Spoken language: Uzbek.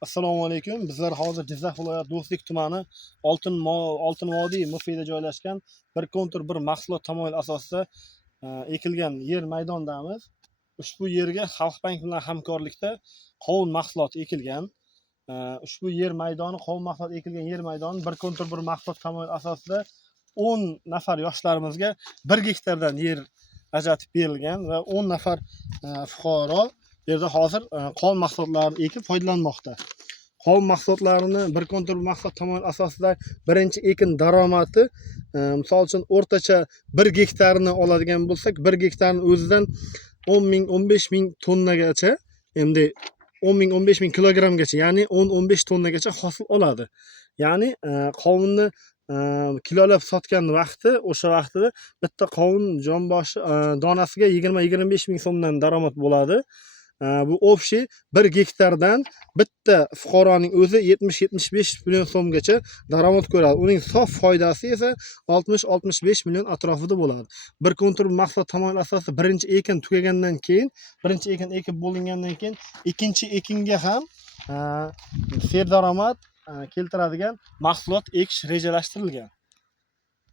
Assalomu alaykum. Bizlar hozir Jizzax viloyati Do'stlik tumani Oltin vodiy mufida joylashgan bir kontur bir mahsulot tamoyil asosida ekilgan yer maydondamiz. Ushbu yerga Xalq bank bilan hamkorlikda qovun mahsuloti ekilgan. Ushbu yer maydoni qovun mahsuloti ekilgan yer maydoni bir kontur bir mahsulot tamoyil asosida 10 nafar yoshlarimizga 1 gektardan yer ajratib berilgan va 10 nafar fuqaro bu yerda hozir qovun mahsulotlarini ekib foydalanmoqda. Qovun mahsulotlarini bir kontur mahsulot tamoyil asosida birinchi ekin daromadi, misol uchun o'rtacha 1 gektarni oladigan bo'lsak, 1 gektarning o'zidan 10 ming 15 ming tonnagacha, endi 10 ming 15 ming kilogrammgacha, ya'ni 10-15 tonnagacha hosil oladi. Ya'ni qovunni kilolab sotgan vaqti, o'sha vaqtida bitta qovun jonboshi donasiga 20-25 ming so'mdan daromad bo'ladi. Bu общий 1 gektardan bitta fuqaroning o'zi 70-75 million so'mgacha daromad ko'radi. Uning sof foydasi esa 60-65 million atrofida bo'ladi. Bir kontur mahsulot tamoyil asosida birinchi ekin tugagandan keyin, birinchi ekin ekib bo'lingandan keyin ikkinchi ekinga ham serdaromad keltiradigan mahsulot ekish rejalashtirilgan.